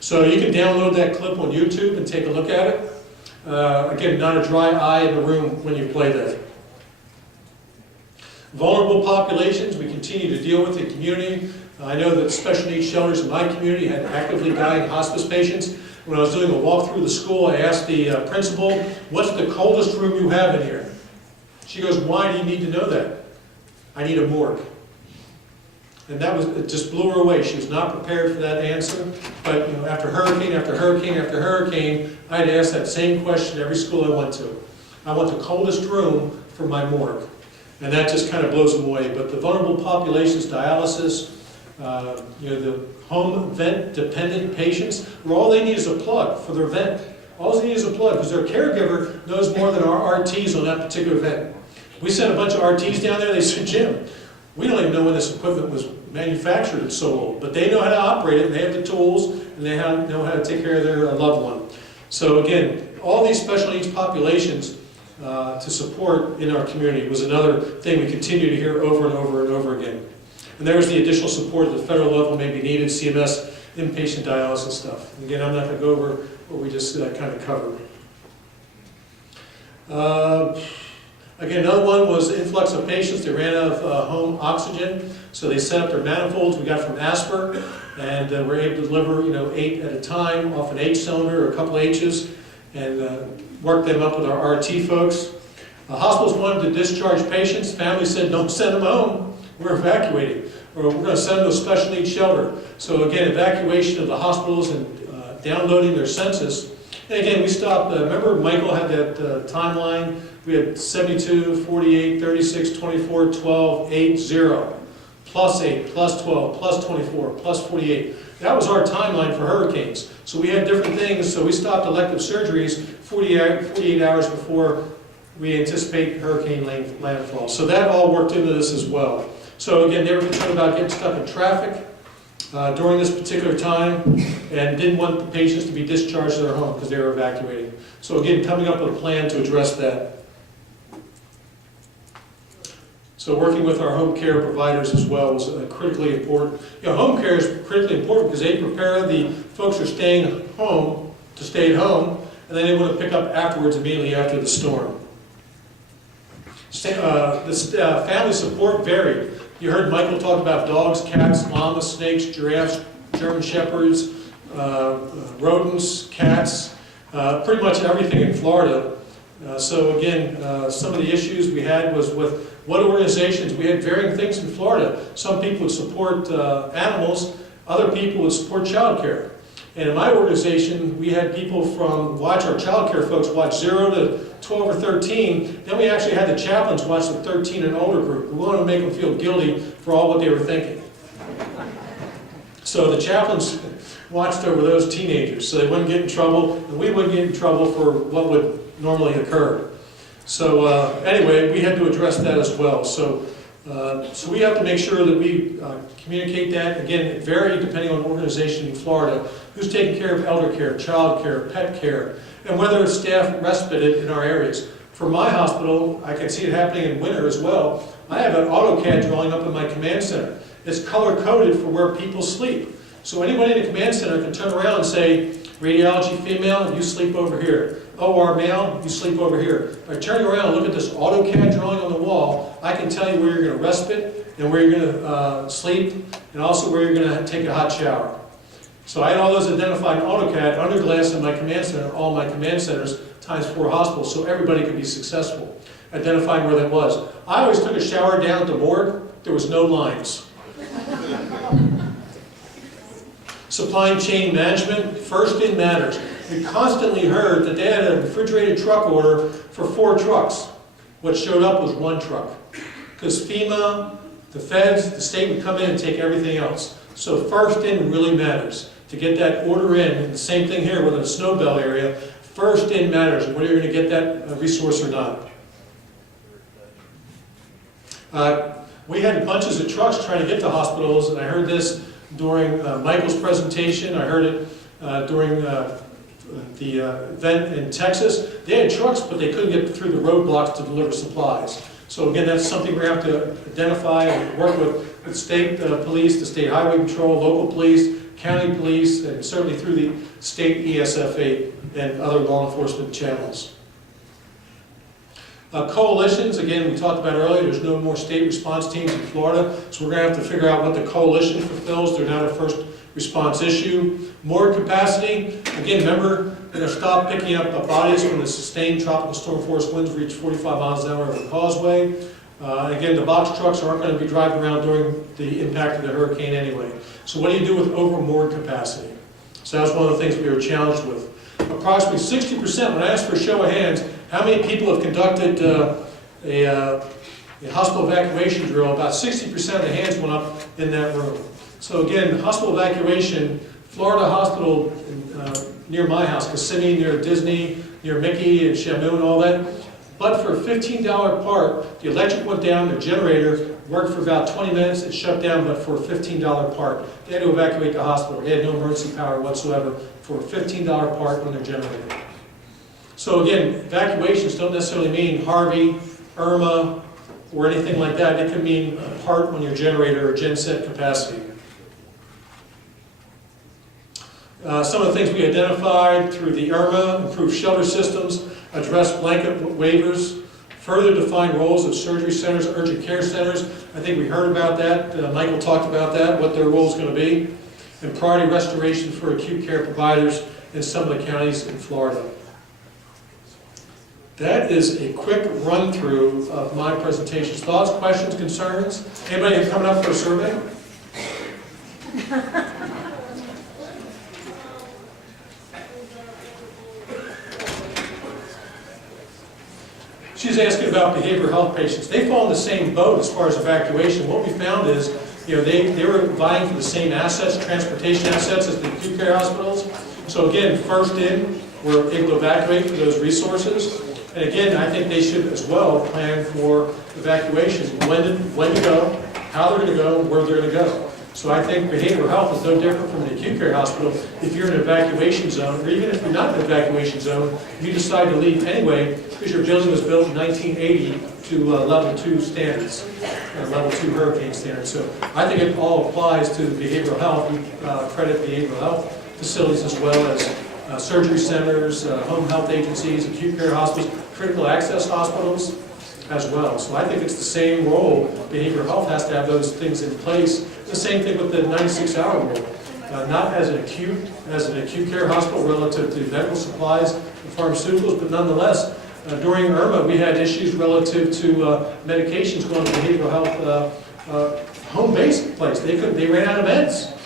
So you can download that clip on YouTube and take a look at it. Again, not a dry eye in the room when you play that. Vulnerable populations, we continue to deal with in the community. I know that special needs shelters in my community had actively dying hospice patients. When I was doing a walk through the school, I asked the principal, what's the coldest room you have in here? She goes, why do you need to know that? I need a morgue. And that was, it just blew her away. She was not prepared for that answer. But you know, after hurricane after hurricane after hurricane, I had to ask that same question every school I went to. I want the coldest room for my morgue. And that just kind of blows them away. But the vulnerable populations, dialysis, you know, the home vent dependent patients, where all they need is a plug for their vent. All they need is a plug, because their caregiver knows more than our RTs on that particular vent. We sent a bunch of RTs down there, they said, Jim, we don't even know when this equipment was manufactured, it's so old. But they know how to operate it, and they have the tools, and they know how to take care of their loved one. So again, all these special needs populations to support in our community was another thing we continue to hear over and over and over again. And there's the additional support at the federal level may be needed, CMS, inpatient dialysis stuff. Again, I'm not going to go over what we just kind of covered. Again, another one was influx of patients. They ran out of home oxygen, so they set up their manifolds we got from Asper, and were able to deliver, you know, 8 at a time off an H cylinder or a couple H's, and work them up with our RT folks. Hospitals wanted to discharge patients. Families said, don't send them home. We're evacuating, or we're going to send them to a special needs shelter. So again, evacuation of the hospitals and downloading their census. And again, we stopped, remember Michael had that timeline? We had 72, 48, 36, 24, 12, 8, 0, plus 8, plus 12, plus 24, plus 48. That was our timeline for hurricanes. So we had different things, so we stopped elective surgeries 48 hours before we anticipate hurricane landfall. So that all worked into this as well. So again, they were concerned about getting stuck in traffic during this particular time, and didn't want the patients to be discharged to their home because they were evacuating. So again, coming up with a plan to address that. So working with our home care providers as well was critically important. You know, home care is critically important because they prepare the folks who are staying home to stay at home, and then they want to pick up afterwards immediately after the storm. Family support varied. You heard Michael talk about dogs, cats, llamas, snakes, giraffes, German shepherds, rodents, cats, pretty much everything in Florida. So again, some of the issues we had was with what organizations. We had varying things in Florida. Some people would support animals, other people would support child care. And in my organization, we had people from our child care folks watch 0 to 12 or 13. Then we actually had the chaplains watch the 13 and older group. We wanted to make them feel guilty for all what they were thinking. So the chaplains watched over those teenagers so they wouldn't get in trouble, and we wouldn't get in trouble for what would normally occur. So anyway, we had to address that as well. So we have to make sure that we communicate that. Again, it varied depending on the organization in Florida, who's taking care of elder care, child care, pet care, and whether staff respite in our areas. For my hospital, I can see it happening in winter as well. I have an AutoCAD drawing up in my command center. It's color-coded for where people sleep. So anyone in the command center can turn around and say, radiology female, you sleep over here. OR male, you sleep over here. By turning around and look at this AutoCAD drawing on the wall, I can tell you where you're going to respite and where you're going to sleep, and also where you're going to take a hot shower. So I had all those identified in AutoCAD under glass in my command center, all my command centers, times 4 hospitals, so everybody could be successful, identifying where that was. I always took a shower down at the morgue. There was no lines. Supply chain management, first in matters. We constantly heard that they had a refrigerated truck order for 4 trucks. What showed up was 1 truck. Because FEMA, the feds, the state would come in and take everything else. So first in really matters. To get that order in, and the same thing here with the snow belt area, first in matters, whether you're going to get that resource or not. We had bunches of trucks trying to get to hospitals, and I heard this during Michael's presentation. I heard it during the event in Texas. They had trucks, but they couldn't get through the roadblocks to deliver supplies. So again, that's something we have to identify and work with the state police, the state highway patrol, local police, county police, and certainly through the state ESF8 and other law enforcement channels. Coalitions, again, we talked about earlier, there's no more state response teams in Florida, so we're going to have to figure out what the coalition fulfills. They're not a first response issue. Morgue capacity, again, remember, we're going to stop picking up bodies when the sustained tropical storm force winds reach 45 miles an hour over the causeway. Again, the box trucks aren't going to be driving around during the impact of the hurricane anyway. So what do you do with over morgue capacity? So that was one of the things we were challenged with. Approximately 60%, when I asked for a show of hands, how many people have conducted a hospital evacuation drill? About 60% of the hands went up in that room. So again, hospital evacuation, Florida Hospital near my house, Kissimmee, near Disney, near Mickey and Shamu and all that. But for a $15 part, the electric went down, the generator worked for about 20 minutes, it shut down, but for a $15 part. They had to evacuate the hospital. They had no emergency power whatsoever for a $15 part on their generator. So again, evacuations don't necessarily mean Harvey, Irma, or anything like that. It can mean a part on your generator or genset capacity. Some of the things we identified through the Irma: improved shelter systems, address blanket waivers, further define roles of surgery centers, urgent care centers. I think we heard about that. Michael talked about that, what their role is going to be. And priority restoration for acute care providers in some of the counties in Florida. That is a quick run-through of my presentations. Thoughts, questions, concerns? Anybody coming up for a survey? She's asking about behavioral health patients. They fall in the same boat as far as evacuation. What we found is, they were vying for the same assets, transportation assets, as the acute care hospitals. So again, first in, we're able to evacuate for those resources. And again, I think they should as well plan for evacuation. When to go, how they're going to go, and where they're going to go. So I think behavioral health is no different from the acute care hospital. If you're in an evacuation zone, or even if you're not in an evacuation zone, you decide to leave anyway because your building was built in 1980 to level 2 standards, level 2 hurricane standards. So I think it all applies to behavioral health. We credit behavioral health facilities as well as surgery centers, home health agencies, acute care hospitals, critical access hospitals as well. So I think it's the same role. Behavioral health has to have those things in place. The same thing with the 96-hour rule. Not as an acute care hospital relative to medical supplies and pharmaceuticals, but nonetheless, during Irma, we had issues relative to medications going to behavioral health home-based place. They ran out of meds.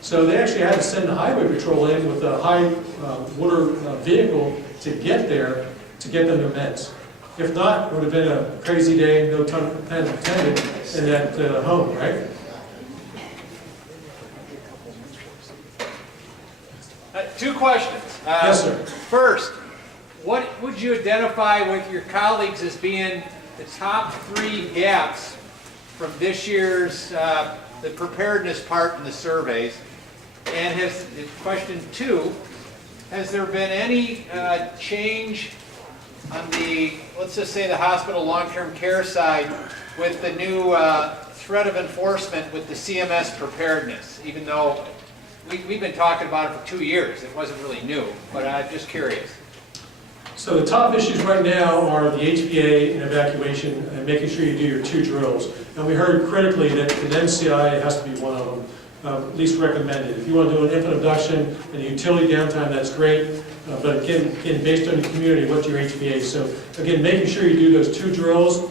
So they actually had to send the highway patrol in with a high water vehicle to get there to get them their meds. If not, it would have been a crazy day, no pun intended, in that home, right? Two questions. Yes, sir. First, what would you identify with your colleagues as being the top 3 gaps from this year's the preparedness part in the surveys? And question 2, has there been any change on the, let's just say the hospital long-term care side with the new threat of enforcement with the CMS preparedness, even though we've been talking about it for 2 years. It wasn't really new, but I'm just curious. So the top issues right now are the HVA and evacuation and making sure you do your 2 drills. And we heard critically that an MCI has to be one of them, at least recommended. If you want to do an infant abduction and utility downtime, that's great. But again, based on your community, what's your HVA? So again, making sure you do those 2 drills.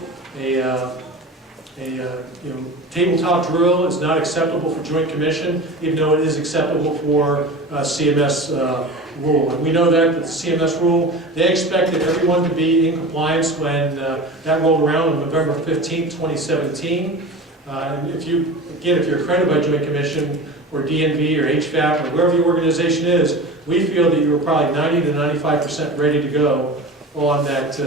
Tabletop drill is not acceptable for Joint Commission, even though it is acceptable for CMS rule. And we know that the CMS rule, they expected everyone to be in compliance when that rolled around on November 15th, 2017. And if you're accredited by Joint Commission or DNV or HVAP or wherever your organization is, we feel that you're probably 90 to 95% ready to go on that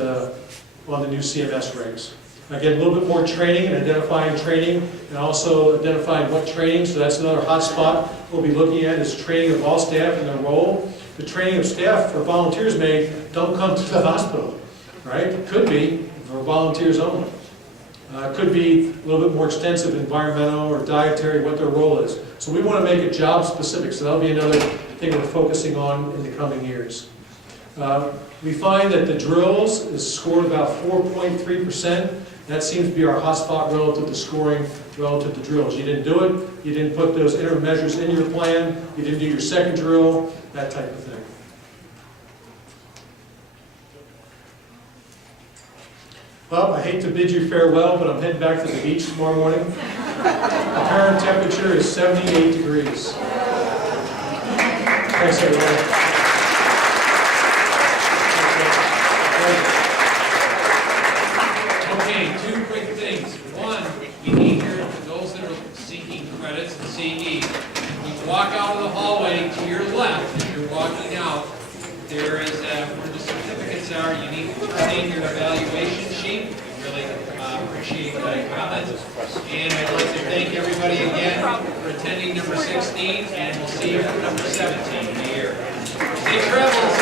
on the new CMS regs. Again, a little bit more training and identifying training and also identifying what training, so that's another hot spot we'll be looking at is training of all staff in their role. The training of staff for volunteers don't come to the hospital, right? It could be for volunteers only. Could be a little bit more extensive environmental or dietary, what their role is. So we want to make it job specific, so that'll be another thing we're focusing on in the coming years. We find that the drills is scored about 4.3%. That seems to be our hotspot relative to scoring relative to drills. You didn't do it, you didn't put those interim measures in your plan, you didn't do your second drill, that type of thing. Well, I hate to bid you farewell, but I'm heading back to the beach tomorrow morning. The current temperature is 78 degrees. Thanks, everyone. Okay, two quick things. One, we need here, for those that are seeking credits and CE, you walk out of the hallway to your left, as you're walking out, there is where the certificates are, you need to turn in your evaluation sheet. Really appreciate the comments. And I'd like to thank everybody again for attending number 16, and we'll see you for number 17 in the year. Safe travels.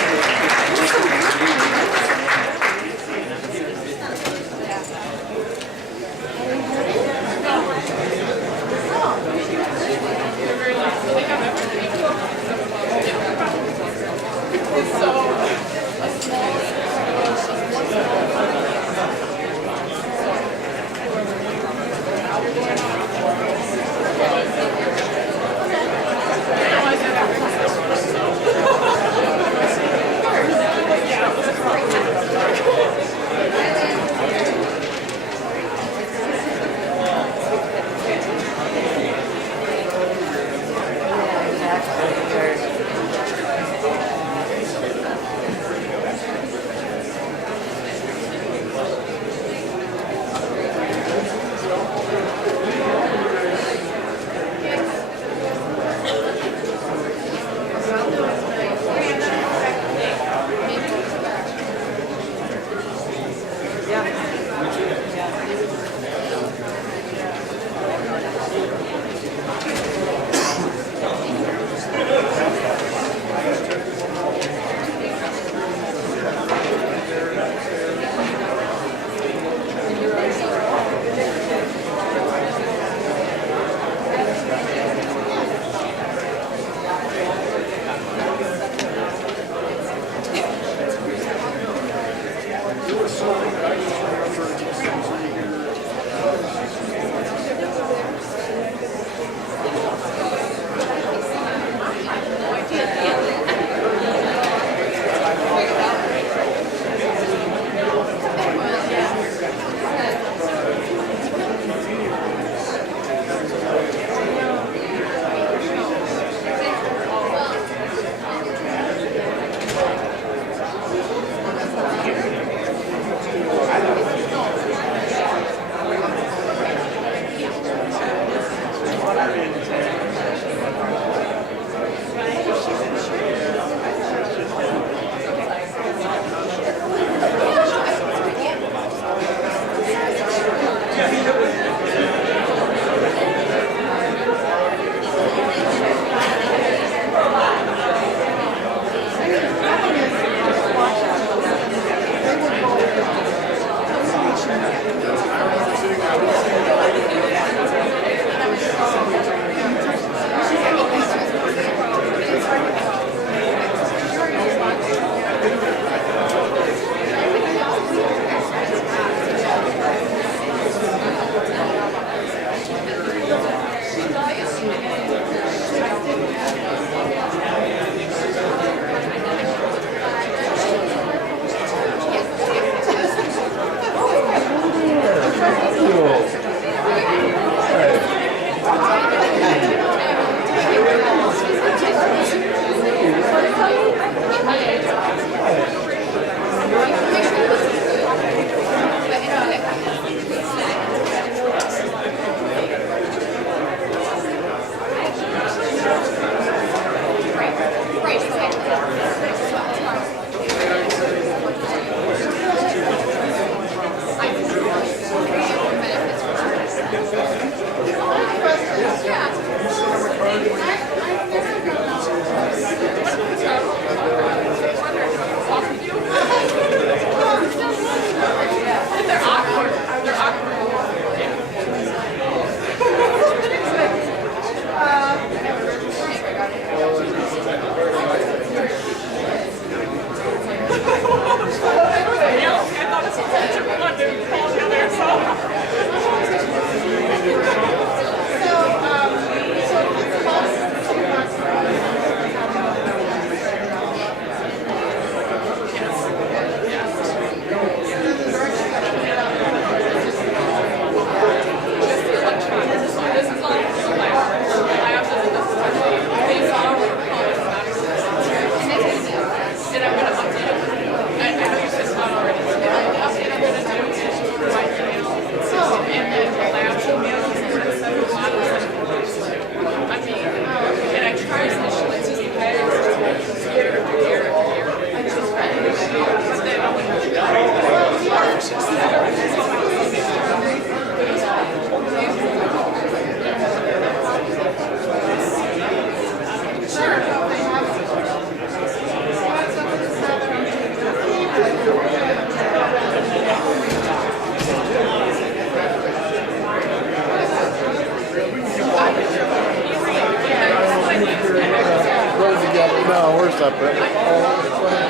No, where's that bit?